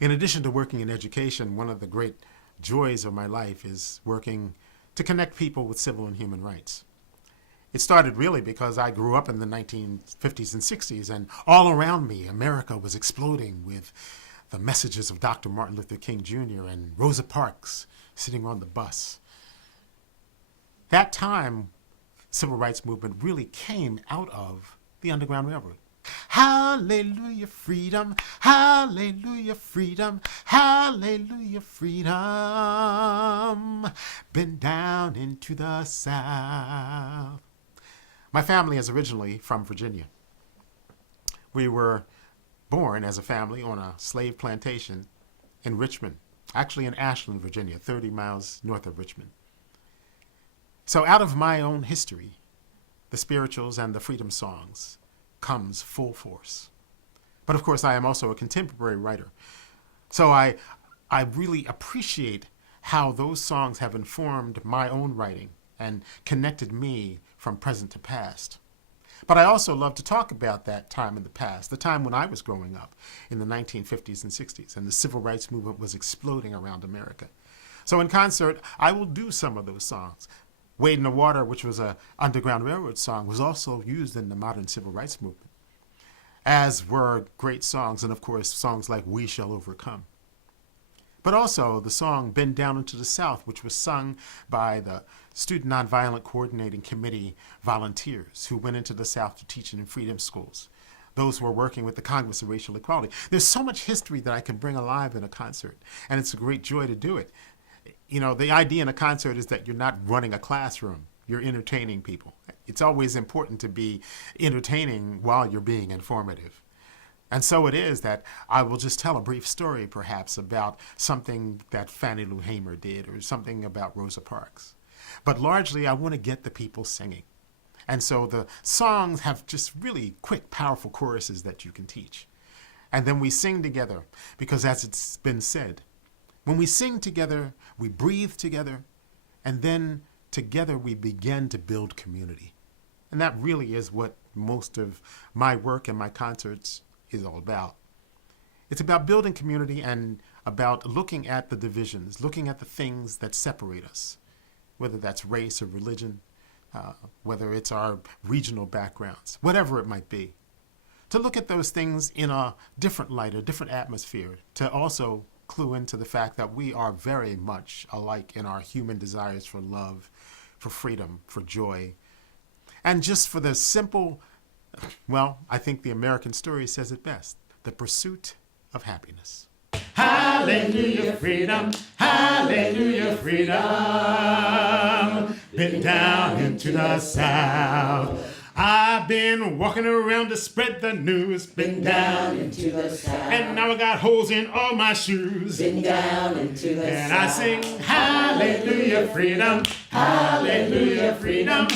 In addition to working in education, one of the great joys of my life is working to connect people with civil and human rights. It started really because I grew up in the 1950s and 60s, and all around me, America was exploding with the messages of Dr. Martin Luther King Jr. and Rosa Parks sitting on the bus. That time, civil rights movement really came out of the Underground Railroad. Hallelujah, freedom, hallelujah, freedom, hallelujah, freedom, been down into the South. My family is originally from Virginia. We were born as a family on a slave plantation in Richmond, actually in Ashland, Virginia, 30 miles north of Richmond. So out of my own history, the spirituals and the freedom songs comes full force. But of course, I am also a contemporary writer. So I really appreciate how those songs have informed my own writing and connected me from present to past. But I also love to talk about that time in the past, the time when I was growing up in the 1950s and 60s, and the civil rights movement was exploding around America. So in concert, I will do some of those songs. Wade in the Water, which was an Underground Railroad song, was also used in the modern civil rights movement, as were great songs, and of course, songs like We Shall Overcome. But also the song Been Down into the South, which was sung by the Student Nonviolent Coordinating Committee volunteers who went into the South to teach in freedom schools. Those who were working with the Congress of Racial Equality. There's so much history that I can bring alive in a concert, and it's a great joy to do it. You know, the idea in a concert is that you're not running a classroom. You're entertaining people. It's always important to be entertaining while you're being informative. And so it is that I will just tell a brief story, perhaps, about something that Fannie Lou Hamer did or something about Rosa Parks. But largely, I want to get the people singing. And so the songs have just really quick, powerful choruses that you can teach. And then we sing together, because as it's been said, when we sing together, we breathe together, and then together we begin to build community. And that really is what most of my work and my concerts is all about. It's about building community and about looking at the divisions, looking at the things that separate us, whether that's race or religion, whether it's our regional backgrounds, whatever it might be. To look at those things in a different light, a different atmosphere, to also clue into the fact that we are very much alike in our human desires for love, for freedom, for joy, and just for the simple, well, I think the American story says it best, the pursuit of happiness. Hallelujah, freedom, hallelujah, freedom, been down into the South. I've been walking around to spread the news. Been down into the South. And now I got holes in all my shoes. Been down into the and South. I sing hallelujah, freedom, hallelujah, freedom,